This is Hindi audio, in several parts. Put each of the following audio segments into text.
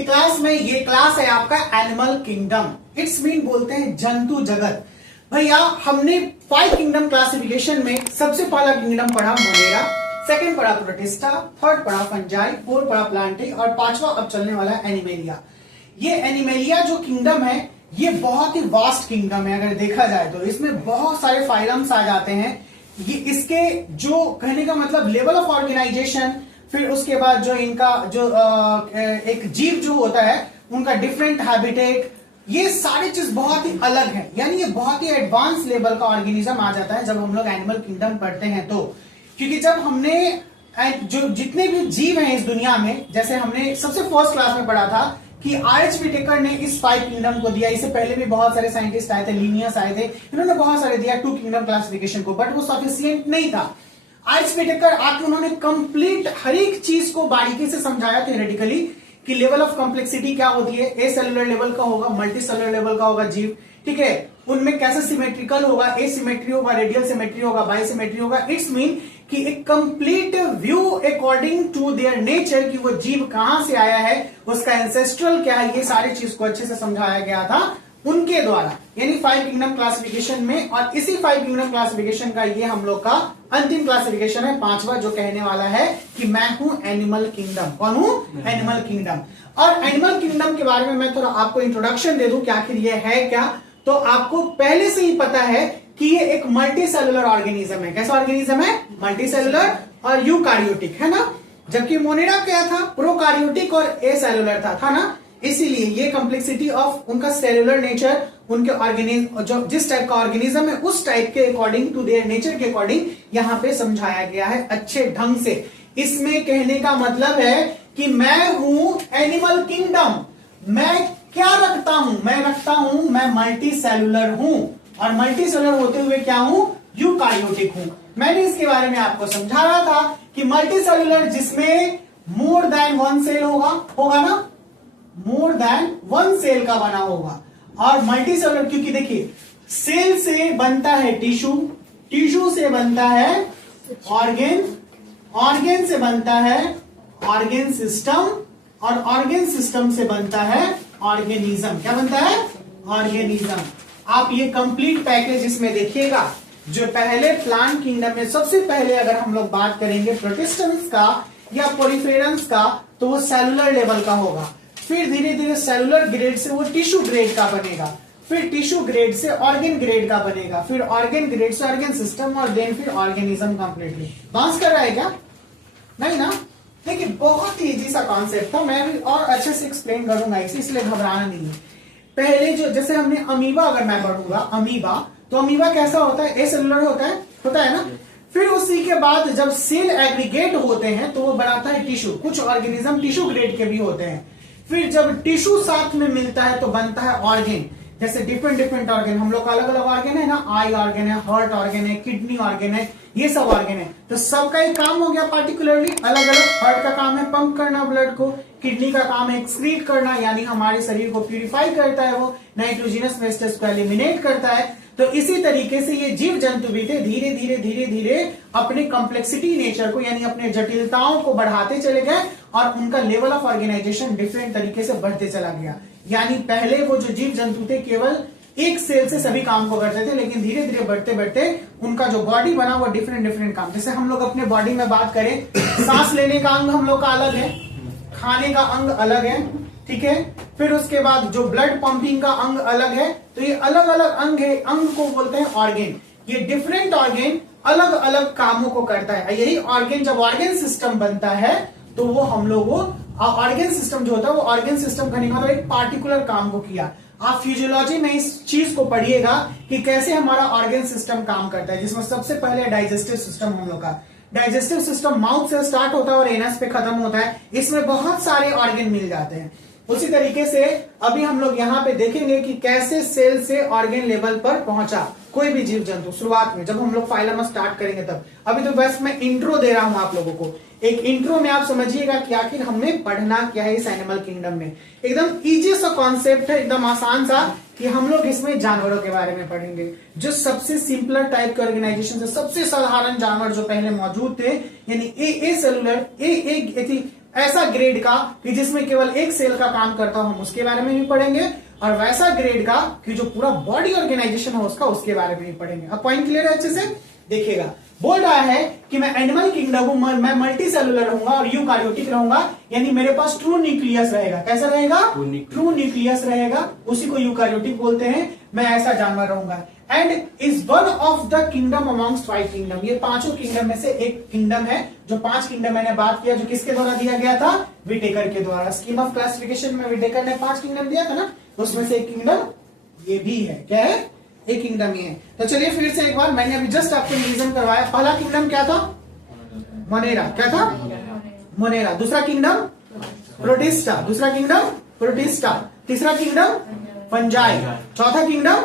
की क्लास में ये क्लास है आपका एनिमल किंगडम। इट्स मीन बोलते हैं जंतु जगत। भैया हमने 5 किंगडम क्लासिफिकेशन में सबसे पहला किंगडम पढ़ा मोनेरा, सेकंड पढ़ा प्रोटिस्टा, थर्ड पढ़ा फंजाई, फोर्थ पढ़ा प्लांटे और पांचवा अब चलने वाला है एनिमेलिया। ये एनिमेलिया जो किंगडम है ये बहुत ही वास्ट किंगडम है। अगर देखा जाए तो इसमें बहुत सारे फाइलम्स आ जाते हैं। ये इसके जो कहने का मतलब लेवल ऑफ ऑर्गेनाइजेशन, फिर उसके बाद जो इनका जो एक जीव जो होता है उनका डिफरेंट हैबिटेट, ये सारी चीज बहुत ही अलग है। यानी ये बहुत ही एडवांस लेवल का ऑर्गेनिज्म आ जाता है जब हम लोग एनिमल किंगडम पढ़ते हैं तो। क्योंकि जब हमने जो जितने भी जीव हैं इस दुनिया में, जैसे हमने सबसे फर्स्ट क्लास में पढ़ा था कि आर.एच. व्हिटेकर ने इस 5 किंगडम को दिया। इससे पहले भी बहुत सारे साइंटिस्ट आए थे, लिनियस आए थे, इन्होंने बहुत सारे दिया 2 किंगडम क्लासिफिकेशन को, बट वो सफिशिएंट नहीं था। आर.एच. व्हिटेकर आके उन्होंने कंप्लीट हर एक चीज को बारीकी से समझाया थियोरेटिकली कि लेवल ऑफ कॉम्प्लेक्सिटी क्या होती है। ए सेलुलर लेवल का होगा, मल्टी सेलुलर लेवल का होगा जीव, ठीक है, उनमें कैसे सिमेट्रिकल होगा, एसिमेट्री होगा, रेडियल सिमेट्री होगा, बाइसिमेट्री होगा। इट्स मीन कि एक complete view according to their nature कि वो जीव कहां से आया है, उसका एंसेस्ट्रल क्या है, ये सारी चीज को अच्छे से समझाया गया था उनके द्वारा, यानी 5 किंगडम क्लासिफिकेशन में। और इसी 5 किंगडम क्लासिफिकेशन का ये हम लोग का अंतिम क्लासिफिकेशन है, 5वां, जो कहने वाला है कि मैं हूं एनिमल किंगडम। कौन हूं? Animal kingdom. और एनिमल किंगडम के बारे में मैं थोड़ा आपको इंट्रोडक्शन दे दूं कि आखिर ये है क्या। तो आपको पहले से ही पता है कि ये एक मल्टी सेलुलर ऑर्गेनिज्म है। कैसा ऑर्गेनिज्म है? मल्टी सेलुलर और यूकार्योटिक, है ना। जबकि मोनेरा क्या था? प्रोकार्योटिक और एसेलुलर था ना। इसीलिए ये कॉम्प्लेक्सिटी ऑफ उनका सेलुलर नेचर, उनके ऑर्गेनिज्म जो जिस टाइप का ऑर्गेनिज्म है उस टाइप के अकॉर्डिंग टू देयर नेचर के अकॉर्डिंग यहाँ पे समझाया गया है अच्छे ढंग से। इसमें कहने का मतलब है कि मैं हूं एनिमल किंगडम। मैं क्या रखता हूं? मैं मल्टी सेलुलर हूं, और मल्टी सेलुलर होते हुए क्या हूं? यूकार्योटिक हूं। मैंने इसके बारे में आपको समझा रहा था कि मल्टी सेलुलर जिसमें मोर देन 1 सेल होगा ना, मोर देन 1 सेल का बना होगा। और मल्टी सेलुलर क्योंकि देखिए सेल से बनता है टिश्यू, टिश्यू से बनता है ऑर्गेन, ऑर्गेन से बनता है ऑर्गेन सिस्टम, और ऑर्गेन सिस्टम से बनता है ऑर्गेनिज्म। क्या बनता है? ऑर्गेनिज्म। आप ये कंप्लीट पैकेज इसमें देखिएगा। जो पहले प्लांट किंगडम में सबसे पहले अगर हम लोग बात करेंगे प्रोटिस्टेंस का या पोलिफेरंस का, तो वो सेलुलर लेवल का होगा। फिर धीरे धीरे सेलुलर ग्रेड से वो टिश्यू ग्रेड का बनेगा, फिर टिश्यू ग्रेड से ऑर्गेन ग्रेड का बनेगा, फिर ऑर्गेन ग्रेड से ऑर्गेन सिस्टम, और देन फिर ऑर्गेनिज्म कंप्लीटली। बांस कर रहा है क्या? नहीं ना। देखिए बहुत ही इजी सा कॉन्सेप्ट था, मैं भी और अच्छे से एक्सप्लेन करूंगा इसे, इसलिए घबराना नहीं है। पहले जो जैसे हमने अमीबा अगर मैं पढ़ूंगा अमीबा, तो अमीबा कैसा होता है? एसेलुलर होता है ना। फिर उसी के बाद जब सेल एग्रीगेट होते हैं तो वो बनाता है टिश्यू। कुछ ऑर्गेनिज्म टिश्यू ग्रेड के भी होते हैं। फिर जब टिश्यू साथ में मिलता है तो बनता है ऑर्गेन। जैसे डिफरेंट ऑर्गेन, हम लोग का अलग अलग ऑर्गेन है ना, आई ऑर्गेन है, हार्ट ऑर्गेन है, किडनी ऑर्गेन है, ये सब ऑर्गेन है। तो सबका एक काम हो गया पार्टिकुलरली अलग अलग। हार्ट का काम है पंप करना ब्लड को, किडनी का काम है एक्सक्रीट करना, यानी हमारे शरीर को प्यूरिफाई करता है, वो नाइट्रोजनस वेस्टेज को एलिमिनेट करता है। तो इसी तरीके से ये जीव जंतु भी थे, धीरे धीरे अपने कॉम्प्लेक्सिटी नेचर को, यानी अपने जटिलताओं को बढ़ाते चले गए, और उनका लेवल ऑफ ऑर्गेनाइजेशन डिफरेंट तरीके से बढ़ते चला गया। यानी पहले वो जो जीव जंतु थे केवल एक सेल से सभी काम को करते थे, लेकिन धीरे धीरे बढ़ते बढ़ते उनका जो बॉडी बना वो डिफरेंट काम। जैसे हम लोग अपने बॉडी में बात करें, सांस लेने का अंग हम लोग का अलग है, खाने का अंग अलग है, ठीक है। फिर उसके बाद जो ब्लड पंपिंग का अंग अलग है। तो ये अलग अलग अंग है, अंग को बोलते हैं ऑर्गेन। ये डिफरेंट ऑर्गेन अलग अलग कामों को करता है। यही ऑर्गेन जब ऑर्गेन सिस्टम बनता है तो वो हम लोग ऑर्गेन सिस्टम जो होता है वो ऑर्गेन सिस्टम करने का मतलब एक पार्टिकुलर काम को किया। आप फिजियोलॉजी में इस चीज को पढ़िएगा कि कैसे हमारा ऑर्गेन सिस्टम काम करता है, जिसमें सबसे पहले डाइजेस्टिव सिस्टम हम लोग का। डाइजेस्टिव सिस्टम माउथ से स्टार्ट होता है और एनस पे खत्म होता है। इसमें बहुत सारे ऑर्गेन मिल जाते हैं। उसी तरीके से अभी हम लोग यहाँ पे देखेंगे कि कैसे सेल से ऑर्गेन लेवल पर पहुंचा कोई भी जीव जंतु शुरुआत में, जब हम लोग फाइलम स्टार्ट करेंगे तब। अभी तो बस मैं इंट्रो दे रहा हूं आप लोगों को। एक इंट्रो में आप समझिएगा कि आखिर हमें पढ़ना क्या है इस एनिमल किंगडम में। एकदम इजी सा कॉन्सेप्ट है, एकदम आसान सा, कि हम लोग इसमें जानवरों के बारे में पढ़ेंगे, जो सबसे सिंपलर टाइप के ऑर्गेनाइजेशन से सबसे साधारण जानवर जो पहले मौजूद थे, यानी ए सेलुलर ऐसा ग्रेड का कि जिसमें केवल एक सेल का काम करता हो हम उसके बारे में भी पढ़ेंगे, और वैसा ग्रेड का कि जो पूरा बॉडी ऑर्गेनाइजेशन है उसका, उसके बारे में भी पढ़ेंगे। अब पॉइंट क्लियर है अच्छे से? देखिएगा, बोल रहा है कि मैं एनिमल किंगडम हूं, मैं मल्टी सेलुलर रहूंगा और यूकार्योटिक रहूंगा, यानी मेरे पास ट्रू न्यूक्लियस रहेगा। कैसा रहेगा? ट्रू न्यूक्लियस रहेगा, उसी को यूकार्योटिक बोलते हैं। मैं ऐसा जानवर रहूंगा। And is one of the kingdom amongst 5 kingdom, ये पांचों किंगडम में से एक किंगडम है। जो 5 किंगडम मैंने बात किया, जो किसके द्वारा दिया गया था? विटेकर के द्वारा। स्कीम ऑफ क्लासिफिकेशन में विटेकर ने 5 किंगडम दिया था ना, उसमें से एक किंगडम ये भी है। क्या है? एक किंगडम ही है। तो चलिए फिर से एक बार, मैंने अभी जस्ट आपको रिवीजन करवाया। पहला किंगडम क्या था? मोनेरा। क्या था? मोनेरा। दूसरा किंगडम प्रोटिस्टा। दूसरा किंगडम प्रोटिस्टा। तीसरा किंगडम फंजाई। चौथा किंगडम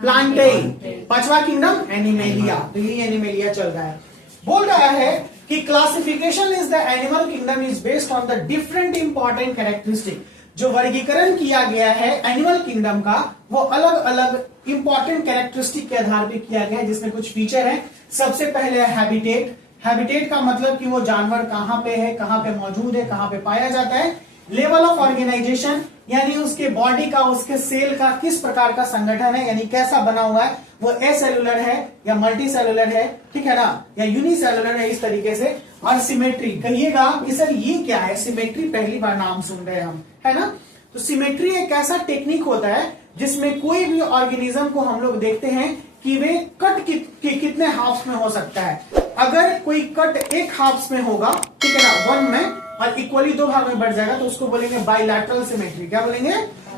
प्लांटेई। पांचवा किंगडम एनिमेलिया। तो ये एनिमेलिया चल रहा है। बोल रहा है कि classification is the animal kingdom is based on the different important characteristic. जो वर्गीकरण किया गया है एनिमल किंगडम का, वो अलग अलग इंपॉर्टेंट कैरेक्टरिस्टिक के आधार पर किया गया है, जिसमें कुछ फीचर है। सबसे पहले हैबिटेट। हैबिटेट का मतलब कि वो जानवर कहां पे है, कहां पे मौजूद है, कहां पे पाया जाता है। लेवल ऑफ ऑर्गेनाइजेशन, यानी उसके बॉडी का, उसके सेल का किस प्रकार का संगठन है, यानी कैसा बना हुआ है, वो एसेलुलर है या मल्टी सेलुलर है, ठीक है ना, या यूनिसेलुलर है, इस तरीके से। और सिमेट्री, कहिएगा कि सर ये क्या है? सिमेट्री पहली बार नाम सुन रहे हैं हम, है ना। तो सिमेट्री एक ऐसा टेक्निक होता है जिसमें कोई भी ऑर्गेनिज्म को हम लोग देखते हैं कि वे कट कितने हाफ्स में हो सकता है। अगर कोई कट एक हाफ्स में होगा, ठीक है ना, 1 में, और इक्वली 2 भाग में बढ़ जाएगा तो उसको बोलेंगे बाइलैटरल सिमेट्री। क्या बोलेंगे?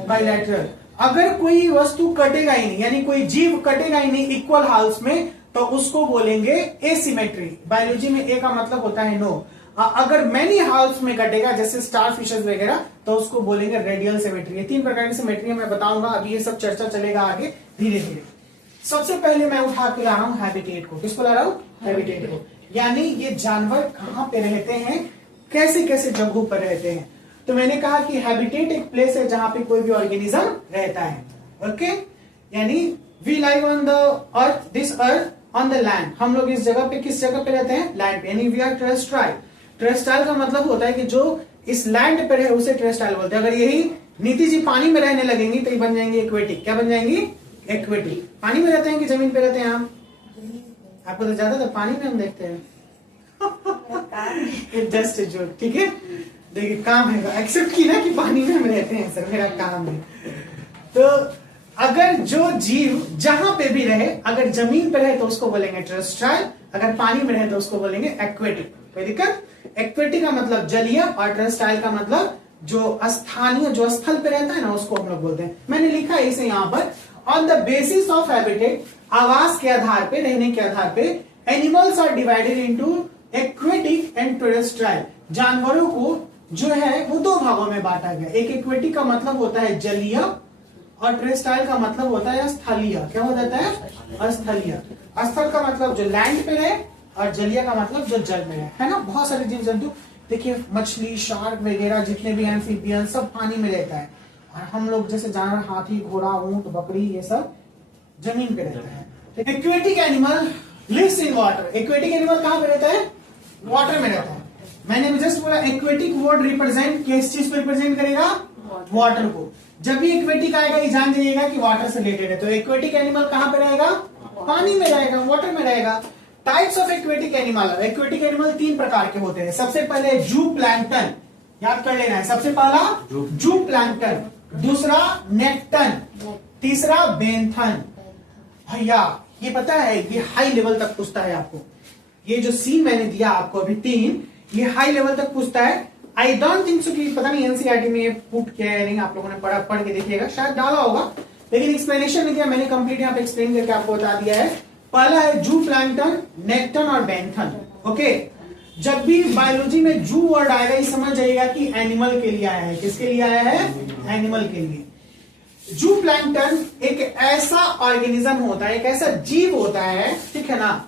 बाइलैटरल। अगर कोई वस्तु कटेगा ही नहीं, यानी कोई जीव कटेगा ही नहीं इक्वल हाल्स में, तो उसको बोलेंगे एसिमेट्री। बायोलॉजी में ए का मतलब होता है नो। अगर मैनी हाल्स में कटेगा, जैसे स्टार फिशेस वगैरह, तो उसको बोलेंगे रेडियल सिमेट्री। ये 3 प्रकार की सिमेट्री मैं बताऊंगा, अभी ये सब चर्चा चलेगा आगे धीरे धीरे। सबसे पहले मैं उठा के ला रहा हूं हैबिटेट को। किसको ला रहा हूं? हैबिटेट को। यानी ये जानवर कहां पे रहते हैं, कैसे कैसे जगहों पर रहते हैं। तो मैंने कहा कि हैबिटेट एक प्लेस है जहां पे कोई भी ऑर्गेनिज्म रहता है। ओके, यानी we live on the earth, this earth on the land. हम लोग इस जगह पे, किस जगह पे रहते हैं? लैंड पे। यानी वी आर टेरेस्ट्राइल। टेरेस्ट्राइल का मतलब होता है कि जो इस लैंड पे रहे उसे टेरेस्ट्राइल बोलते हैं। अगर यही नीति जी पानी में रहने लगेंगी तो ये बन जाएंगी एक्वेटिक। क्या बन जाएंगी? एक्वेटिक। पानी में रहते हैं कि जमीन पे रहते हैं आप? आपको तो ज्यादातर पानी में हम देखते हैं। जस्ट जोक, ठीक है। देखिए काम है, एक्सेप्ट की ना कि पानी में हम रहते हैं सर, मेरा काम है। तो अगर जो जीव जहां पे भी रहे, अगर जमीन पे रहे तो उसको बोलेंगे टेरेस्ट्राइल, अगर पानी में रहे तो उसको बोलेंगे एक्वेटिक। कोई दिक्कत? एक्वेटिक का मतलब जलीय और टेरेस्ट्राइल का मतलब जो स्थानीय, जो स्थल पे रहता है ना, उसको हम लोग बोलते हैं। मैंने लिखा है इसे यहाँ पर, on the basis of habitat, आवास के आधार पे, रहने के आधार पे, animals are divided into aquatic and terrestrial. जानवरों को जो है वो 2 भागों में बांटा गया। एक एक्वेटिक का मतलब होता है जलीय, और टेरेस्ट्राइल का मतलब होता है स्थलीय। क्या हो जाता है? स्थलीय। स्थल का मतलब जो लैंड पे रहे, और जलीय का मतलब जो जल में है ना। बहुत सारे जीव जंतु, देखिए मछली, शार्क वगैरह जितने भी एम्फीबियन, सब पानी में रहता है। और हम लोग जैसे जानवर, हाथी, घोड़ा, ऊंट, बकरी, ये सब जमीन पे रहता है। Aquatic animal lives in water. Aquatic animal कहां पे रहता है? वाटर में रहता है। मैंने अभी जस्ट बोला एक्वेटिक वर्ड रिप्रेजेंट किस चीज को रिप्रेजेंट करेगा? वाटर को। जब भी एक्वेटिक आएगा ये जान जाइएगा कि वाटर से रिलेटेड है। तो एक्वेटिक एनिमल कहां पे रहेगा? पानी में रहेगा, वाटर में रहेगा। Types of aquatic animal. Aquatic animal 3 प्रकार के होते हैं। सबसे पहले जू प्लैंक्टन, याद कर लेना है। सबसे पहला जू प्लैंक्टन, दूसरा नेक्टन, तीसरा बेंथन। भैया ये पता है, ये हाई लेवल तक पूछता है आपको। ये जो सीन मैंने दिया आपको अभी 3, ये हाई लेवल तक पूछता है। आई डोंट थिंक सो कि पता नहीं एनसीईआरटी में ये पुट किया है नहीं, आप लोगों ने पढ़ के देखिएगा, शायद डाला होगा, लेकिन एक्सप्लेनेशन नहीं दिया। मैंने कंप्लीट यहाँ पे एक्सप्लेन करके आपको बता दिया है। पहला है जू प्लैंक्टन, नेक्टन और बेंथन। ओके, जब भी बायोलॉजी में जू वर्ड आएगा ये समझ जाइएगा कि एनिमल के लिए आया है। किसके लिए आया है? एनिमल के लिए। जू प्लैंक्टन एक ऐसा ऑर्गेनिज्म होता है, एक ऐसा जीव होता है, ठीक है ना,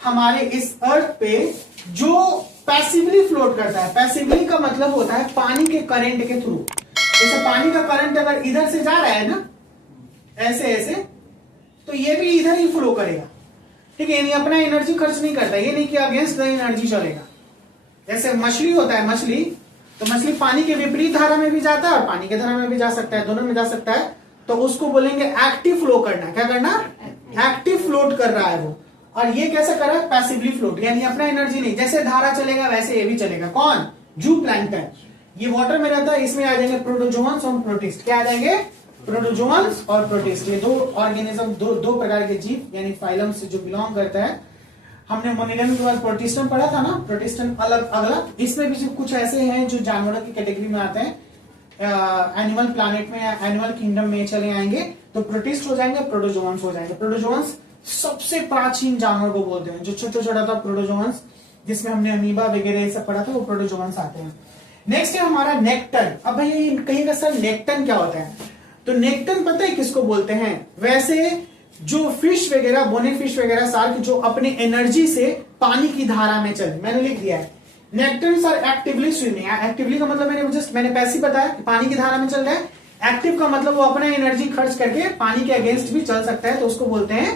हमारे इस अर्थ पे जो पैसिवली फ्लोट करता है। पैसिवली का मतलब होता है पानी के करंट के थ्रू। जैसे पानी का करंट अगर इधर से जा रहा है ना, ऐसे ऐसे, तो ये भी इधर ही फ्लो करेगा, ठीक है। यानी अपना एनर्जी खर्च नहीं करता, ये नहीं कि अगेंस्ट द एनर्जी चलेगा। जैसे मछली होता है, मछली तो मछली पानी के विपरीत धारा में भी जाता है और पानी के धारा में भी जा सकता है, दोनों में जा सकता है। तो उसको बोलेंगे एक्टिव फ्लो करना। क्या करना? एक्टिव फ्लोट कर रहा है वो। और ये कैसे कर रहा है? पैसिवली फ्लोट, यानी अपना एनर्जी नहीं, जैसे धारा चलेगा वैसे ये भी चलेगा। कौन? जू प्लैंकटन। ये वाटर में रहता है, इसमें आ जाएंगे प्रोटोजोअन्स और प्रोटिस्ट। क्या आ जाएंगे? प्रोटोजोअन्स और प्रोटिस्ट। ये दो ऑर्गेनिज्म, दो प्रकार के जीव यानी फाइलम से जो बिलोंग करता है। हमने मोनिगन के बाद प्रोटिस्टन पढ़ा था ना, प्रोटिस्टन अलग अलग। इसमें भी कुछ ऐसे हैं जो जानवरों की कैटेगरी में आते हैं, एनिमल प्लैनेट में या एनिमल किंगडम में चले आएंगे तो प्रोटिस्ट हो जाएंगे, प्रोटोजोअन्स हो जाएंगे। प्रोटोजोअन्स सबसे प्राचीन जानवर को बोलते हैं, जो छोटा छोटा था प्रोटोजोअन्स, जिसमें हमने अमीबा वगैरह ये सब पढ़ा था, वो प्रोटोजोअन्स आते हैं। नेक्स्ट है हमारा नेक्टन। अब भाई ये कहेंगे सर नेक्टन क्या होता है? तो नेक्टन पता है किसको बोलते हैं? वैसे जो फिश वगैरह, बोने फिश वगैरह शार्क जो अपने एनर्जी से पानी की धारा में चले, मैंने लिख दिया है नेक्टन्स आर एक्टिवली स्विमिंग। एक्टिवली का मतलब मैंने पैसिव बताया कि पानी की धारा में चल रहा है। एक्टिव का मतलब वो अपना एनर्जी खर्च करके पानी के अगेंस्ट भी चल सकता है, तो उसको बोलते हैं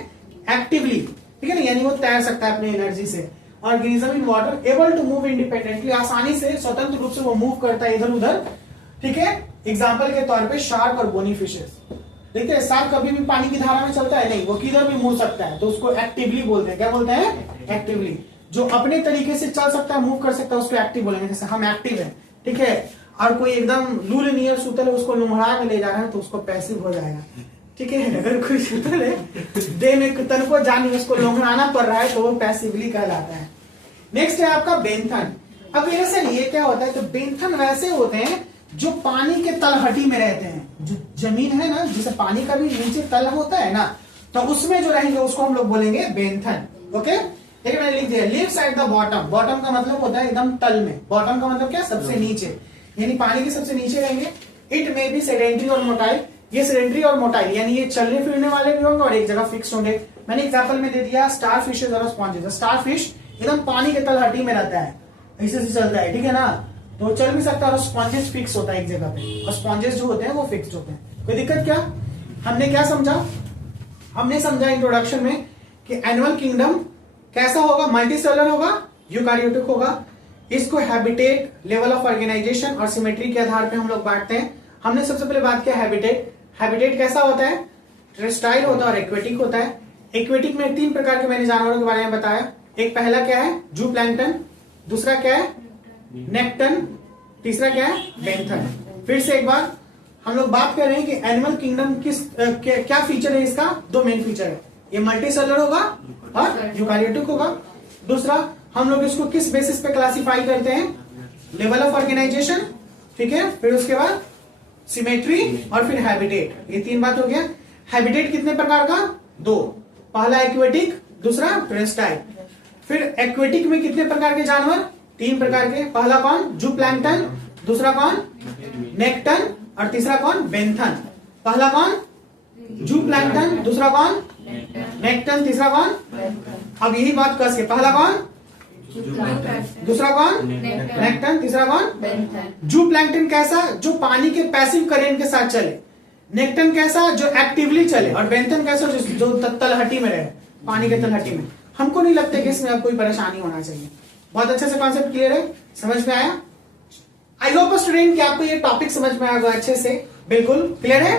एक्टिवली। ठीक है ना, यानी वो तैर सकता है अपनी एनर्जी से। Organism in water able to move independently, आसानी से स्वतंत्र रूप से वो मूव करता है इधर उधर। ठीक है, एग्जाम्पल के तौर पे शार्क और बोनी फिशेस। देखिए शार्क कभी भी पानी की धारा में चलता है नहीं, वो किधर भी मूव सकता है, तो उसको एक्टिवली बोलते हैं। क्या बोलते हैं? एक्टिवली। जो अपने तरीके से चल सकता है, मूव कर सकता है, उसको एक्टिव बोलेंगे। जैसे हम एक्टिव है, ठीक है, और कोई एकदम लूल नियर सुतल है, उसको लुमड़ा के ले जा रहा है तो उसको पैसिव हो जाएगा। ठीक है, अगर कोई सुतल है, देह में तन को जान उसको लुमड़ाना पड़ रहा है तो वो पैसिवली कहलाता है। नेक्स्ट है आपका बेंथन। अब सर ये क्या होता है? तो बेंथन वैसे होते हैं जो पानी के तलहटी में रहते हैं। जो जमीन है ना, जैसे पानी का भी नीचे तल होता है ना, तो उसमें जो रहेंगे उसको हम लोग बोलेंगे बेंथन। ओके, देखिए मैंने लिख दिया lives at the bottom. Bottom का मतलब होता है एकदम तल में। बॉटम का मतलब क्या? सबसे नीचे, यानी पानी के सबसे नीचे रहेंगे। इट में भी सेडेंट्री और मोटाइल। ये सेडेंट्री और मोटाइल यानी ये चलने फिरने वाले भी होंगे और एक जगह फिक्स होंगे। मैंने एग्जाम्पल में दे दिया स्टार फिशेज और स्पॉन्जेस। स्टार फिश एकदम पानी के तलहटी में रहता है, ऐसे से चलता है, ठीक है ना, तो चल भी सकता है। और स्पॉन्जेस फिक्स होता है एक जगह पे, और स्पॉन्जेस जो होते हैं वो फिक्स होते हैं। कोई दिक्कत क्या? हमने क्या समझा? हमने समझा इंट्रोडक्शन में कि एनिमल किंगडम कैसा होगा? मल्टीसेलुलर होगा, यूकारियोटिक होगा। इसको हैबिटेट, लेवल ऑफ ऑर्गेनाइजेशन और सिमेट्री के आधार पे हम लोग बांटते हैं। हमने सबसे पहले बात किया हैबिटेट। हैबिटेट कैसा होता है? टेरेस्ट्राइल होता है और एक्वेटिक होता है। एक्वेटिक में 3 प्रकार के मैंने जानवरों के बारे में बताया। एक पहला क्या है? जू प्लैंकटन। दूसरा क्या है? नेक्टन। तीसरा क्या है? बेंथन। फिर से एक बार हम लोग बात कर रहे हैं कि एनिमल किंगडम क्या फीचर है इसका? 2 मेन फीचर है। ये मल्टीसेलुलर होगा और यूकारियोटिक होगा। दूसरा, हम लोग इसको किस बेसिस पे क्लासिफाई करते हैं? लेवल ऑफ ऑर्गेनाइजेशन, ठीक है, फिर उसके बाद सिमेट्री और फिर हैबिटेट। ये 3 बात हो गया। हैबिटेट कितने प्रकार का? 2। पहला एक्वेटिक, दूसरा टेरेस्ट्राइल। फिर एक्वेटिक में कितने प्रकार के जानवर? 3 प्रकार के। पहला कौन? जू प्लैंकटन। दूसरा कौन? नेक्टन। और तीसरा कौन? बेंथन। पहला कौन? जू प्लैंकटन। दूसरा कौन? नेक्टन। तीसरा कौन? अब यही बात कस के, पहला कौन? दूसरा कौन? नेक्टन। तीसरा कौन? जू प्लैंकटन कैसा? जो पानी के पैसिव करेंट के साथ चले। नेक्टन कैसा? जो एक्टिवली चले। और बेंथन कैसा? जो तलहटी में रहे, पानी के तलहटी में। हमको नहीं लगता कि इसमें अब कोई परेशानी होना चाहिए। बहुत अच्छे से कॉन्सेप्ट क्लियर है, समझ में आया? आई होप स्टूडेंट कि आपको ये टॉपिक समझ में आएगा अच्छे से। बिल्कुल क्लियर है,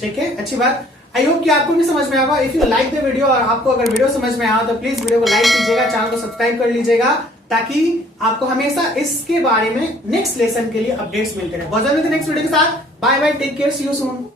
ठीक है, अच्छी बात। आई होप कि आपको भी समझ में आएगा। If you like the video, और आपको अगर वीडियो समझ में आया तो प्लीज वीडियो को लाइक कीजिएगा, चैनल को सब्सक्राइब कर लीजिएगा, ताकि आपको हमेशा इसके बारे में नेक्स्ट लेसन के लिए अपडेट्स मिलते रहे। बहुत जल्दी नेक्स्ट वीडियो के साथ। Bye bye, take care, see you soon.